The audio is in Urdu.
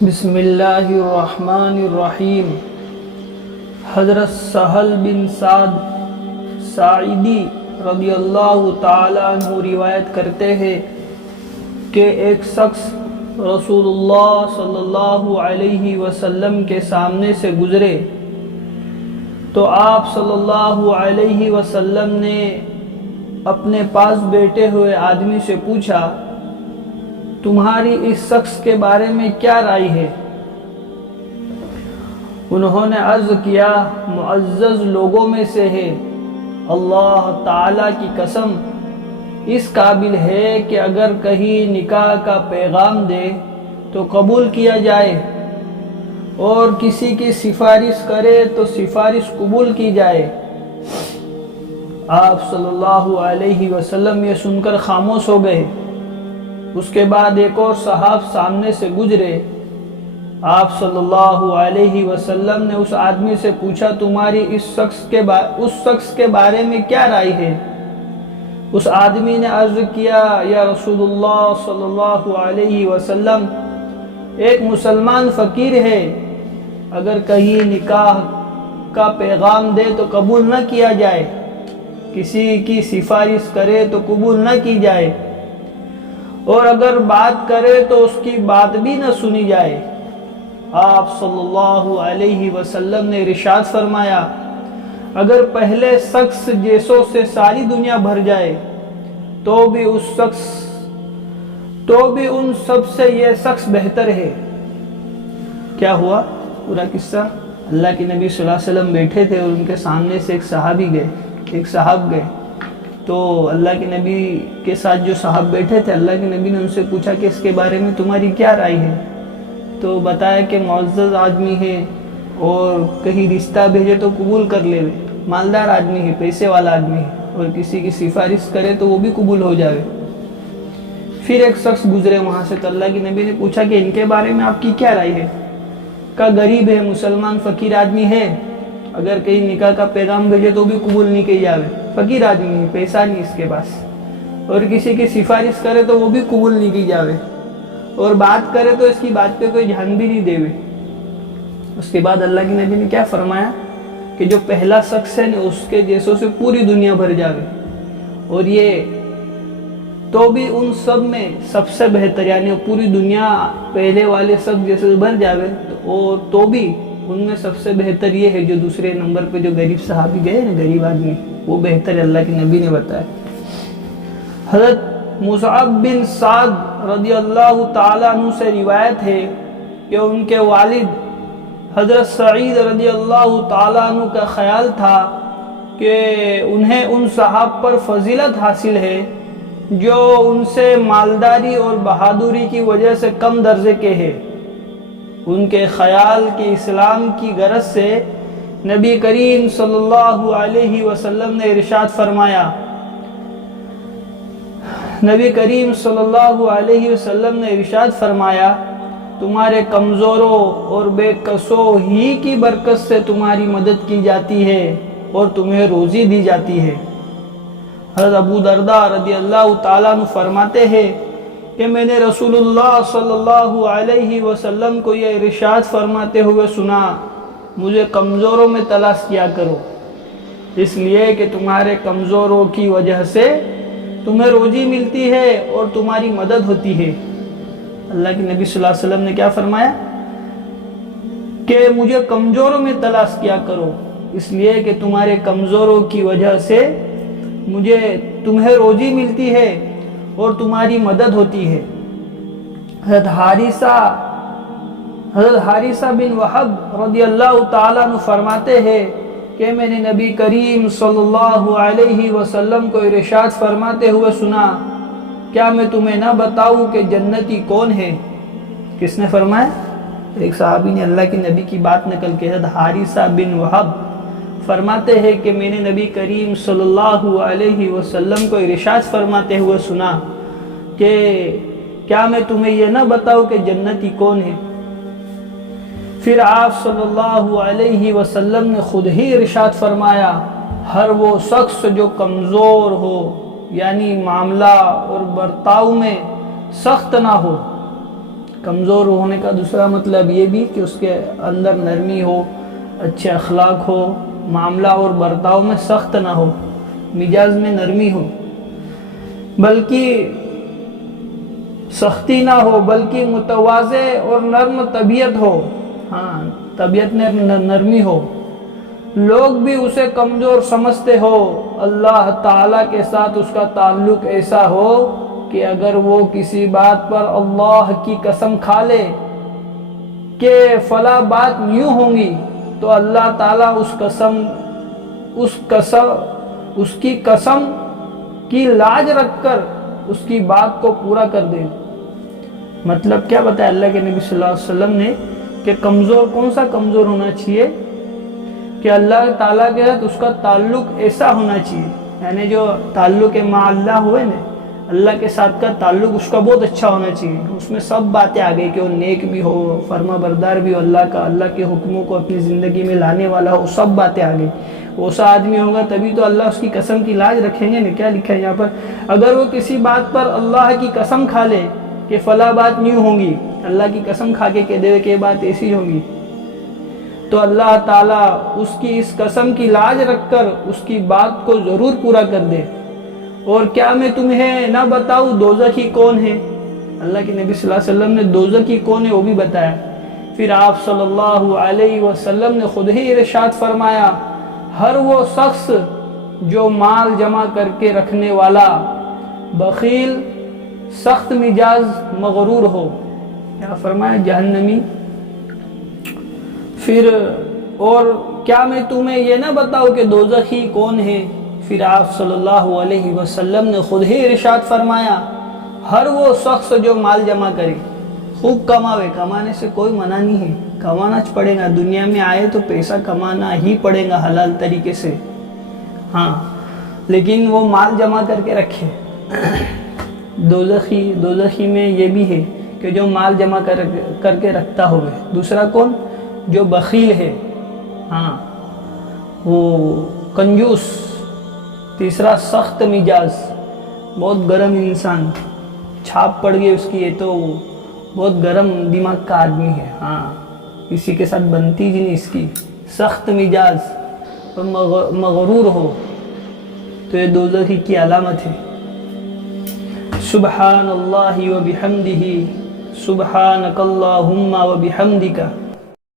بسم اللہ الرحمن الرحیم۔ حضرت سہل بن سعد ساعدی رضی اللہ تعالیٰ عنہ روایت کرتے ہیں کہ ایک شخص رسول اللہ صلی اللہ علیہ وسلم کے سامنے سے گزرے تو آپ صلی اللہ علیہ وسلم نے اپنے پاس بیٹھے ہوئے آدمی سے پوچھا، تمہاری اس شخص کے بارے میں کیا رائے ہے؟ انہوں نے عرض کیا، معزز لوگوں میں سے ہے، اللہ تعالیٰ کی قسم اس قابل ہے کہ اگر کہیں نکاح کا پیغام دے تو قبول کیا جائے، اور کسی کی سفارش کرے تو سفارش قبول کی جائے۔ آپ صلی اللہ علیہ وسلم یہ سن کر خاموش ہو گئے۔ اس کے بعد ایک اور صحابی سامنے سے گزرے۔ آپ صلی اللہ علیہ وسلم نے اس آدمی سے پوچھا، تمہاری اس شخص کے بارے میں کیا رائے ہے؟ اس آدمی نے عرض کیا، یا رسول اللہ صلی اللہ علیہ وسلم، ایک مسلمان فقیر ہے، اگر کہیں نکاح کا پیغام دے تو قبول نہ کیا جائے، کسی کی سفارش کرے تو قبول نہ کی جائے، اور اگر بات کرے تو اس کی بات بھی نہ سنی جائے۔ آپ صلی اللہ علیہ وسلم نے ارشاد فرمایا، اگر پہلے شخص جیسوں سے ساری دنیا بھر جائے تو بھی ان سب سے یہ شخص بہتر ہے۔ کیا ہوا پورا قصہ؟ اللہ کے نبی صلی اللہ علیہ وسلم بیٹھے تھے اور ان کے سامنے سے ایک صحابی گئے تو اللہ کے نبی کے ساتھ جو صحابہ بیٹھے تھے، اللہ کے نبی نے ان سے پوچھا کہ اس کے بارے میں تمہاری کیا رائے ہے؟ تو بتایا کہ معزز آدمی ہے اور کہیں رشتہ بھیجے تو قبول کر لے، مالدار آدمی ہے، پیسے والا آدمی ہے، اور کسی کی سفارش کرے تو وہ بھی قبول ہو جائے۔ پھر ایک شخص گزرے وہاں سے تو اللہ کے نبی نے پوچھا کہ ان کے بارے میں آپ کی کیا رائے ہے؟ کہا، غریب ہے، مسلمان فقیر آدمی ہے، اگر کہیں نکاح کا پیغام بھیجے تو بھی قبول نہیں کی جاوے، فقیر آدمی ہے، پیسہ نہیں اس کے پاس، اور کسی کی سفارش کرے تو وہ بھی قبول نہیں کی جاوے، اور بات کرے تو اس کی بات پہ کوئی دھیان بھی نہیں دے وے۔ اس کے بعد اللہ کے نبی نے کیا فرمایا کہ جو پہلا شخص ہے نا، اس کے جیسوں سے پوری دنیا بھر جاوے، اور یہ تو بھی ان سب میں سب سے بہتر، یعنی پوری دنیا پہلے والے شخص جیسے بھر جاوے تو بھی ان میں سب سے بہتر یہ ہے جو دوسرے نمبر پہ جو غریب صحابی گئے نا، غریب آدمی، وہ بہتر ہے، اللہ کے نبی نے بتایا۔ حضرت مصعب بن سعد رضی اللہ تعالیٰ عنہ سے روایت ہے کہ ان کے والد حضرت سعید رضی اللہ تعالیٰ عنہ کا خیال تھا کہ انہیں ان صحابہ پر فضیلت حاصل ہے جو ان سے مالداری اور بہادری کی وجہ سے کم درجے کے ہیں۔ ان کے خیال کہ اسلام کی غرض سے نبی کریم صلی اللہ علیہ وسلم نے ارشاد فرمایا، نبی کریم صلی اللہ علیہ وسلم نے ارشاد فرمایا، تمہارے کمزوروں اور بے کسوں ہی کی برکت سے تمہاری مدد کی جاتی ہے اور تمہیں روزی دی جاتی ہے۔ حضرت ابو درداء رضی اللہ تعالیٰ عنہ فرماتے ہیں کہ میں نے رسول اللہ صلی اللہ علیہ وسلم کو یہ ارشاد فرماتے ہوئے سنا، مجھے کمزوروں میں تلاش کیا کرو، اس لیے کہ تمہارے کمزوروں کی وجہ سے تمہیں روزی ملتی ہے اور تمہاری مدد ہوتی ہے۔ اللہ کے نبی صلی اللہ علیہ وسلم نے کیا فرمایا کہ مجھے کمزوروں میں تلاش کیا کرو، اس لیے کہ تمہارے کمزوروں کی وجہ سے تمہیں روزی ملتی ہے اور تمہاری مدد ہوتی ہے۔ حضرت حارثہ بن وہب رضی اللہ تعالیٰ عنہ فرماتے ہیں کہ میں نے نبی کریم صلی اللہ علیہ وسلم کو ارشاد فرماتے ہوئے سنا، کیا میں تمہیں نہ بتاؤں کہ جنتی کون ہے؟ کس نے فرمایا؟ ایک صحابی نے اللہ کے نبی کی بات نقل کی۔ حضرت حارثہ بن وہب فرماتے ہیں کہ میں نے نبی کریم صلی اللہ علیہ وسلم کو ارشاد فرماتے ہوئے سنا کہ کیا میں تمہیں یہ نہ بتاؤں کہ جنتی کون ہے؟ پھر آپ صلی اللہ علیہ وسلم نے خود ہی ارشاد فرمایا، ہر وہ شخص جو کمزور ہو، یعنی معاملہ اور برتاؤ میں سخت نہ ہو، کمزور ہونے کا دوسرا مطلب یہ بھی کہ اس کے اندر نرمی ہو، اچھے اخلاق ہو، معاملہ اور برتاؤ میں سخت نہ ہو، مزاج میں نرمی ہو، بلکہ سختی نہ ہو، بلکہ متواضع اور نرم طبیعت ہو، ہاں طبیعت میں نرمی ہو، لوگ بھی اسے کمزور سمجھتے ہو، اللہ تعالیٰ کے ساتھ اس کا تعلق ایسا ہو کہ اگر وہ کسی بات پر اللہ کی قسم کھا لے کہ فلاں بات یوں ہوں گی تو اللہ تعالیٰ اس کی قسم کی لاج رکھ کر اس کی بات کو پورا کر دے۔ مطلب کیا بتایا اللہ کے نبی صلی اللہ علیہ وسلم نے کہ کمزور کون سا کمزور ہونا چاہیے کہ اللہ تعالیٰ کے ساتھ اس کا تعلق ایسا ہونا چاہیے، یعنی جو تعلق مع اللہ ہوئے نا، اللہ کے ساتھ کا تعلق اس کا بہت اچھا ہونا چاہیے، اس میں سب باتیں آ گئی کہ وہ نیک بھی ہو، فرما بردار بھی ہو، اللہ کے حکموں کو اپنی زندگی میں لانے والا ہو، سب باتیں آ گئی۔ ایسا آدمی ہوگا تبھی تو اللہ اس کی قسم کی لاج رکھیں گے نا۔ کیا لکھا ہے یہاں پر؟ اگر وہ کسی بات پر اللہ کی قسم کھا لے کہ فلاں بات یوں ہوں گی، اللہ کی قسم کھا کے کہہ دے کہ یہ بات ایسی ہوگی، تو اللہ تعالیٰ اس کی اس قسم کی لاج رکھ کر اس کی بات کو ضرور پورا کر دے۔ اور کیا میں تمہیں نہ بتاؤں دوزخی کون ہے؟ اللہ کے نبی صلی اللہ علیہ وسلم نے دوزخی کون ہے وہ بھی بتایا۔ پھر آپ صلی اللہ علیہ وسلم نے خود ہی ارشاد فرمایا، ہر وہ شخص جو مال جمع کر کے رکھنے والا، بخیل، سخت مزاج، مغرور ہو، کیا فرمایا؟ جہنمی۔ پھر اور کیا میں تمہیں یہ نہ بتاؤں کہ دوزخی کون ہے؟ پھر آپ صلی اللہ علیہ وسلم نے خود ہی ارشاد فرمایا، ہر وہ شخص جو مال جمع کرے، خوب کماوے، کمانے سے کوئی منع نہیں ہے، کمانا پڑے گا، دنیا میں آئے تو پیسہ کمانا ہی پڑے گا حلال طریقے سے، ہاں، لیکن وہ مال جمع کر کے رکھے۔ دوزخی میں یہ بھی ہے کہ جو مال جمع کر کے رکھتا ہوئے۔ دوسرا کون؟ جو بخیل ہے، ہاں وہ کنجوس۔ تیسرا سخت مزاج، بہت گرم انسان، چھاپ پڑ گئی اس کی، یہ تو بہت گرم دماغ کا آدمی ہے، ہاں کسی کے ساتھ بنتی جی نہیں اس کی، سخت مزاج اور مغرور ہو، تو یہ دوزخی کی علامت ہے۔ سبحان اللہ و بحمدہ، سبحانک اللہم و بحمدک،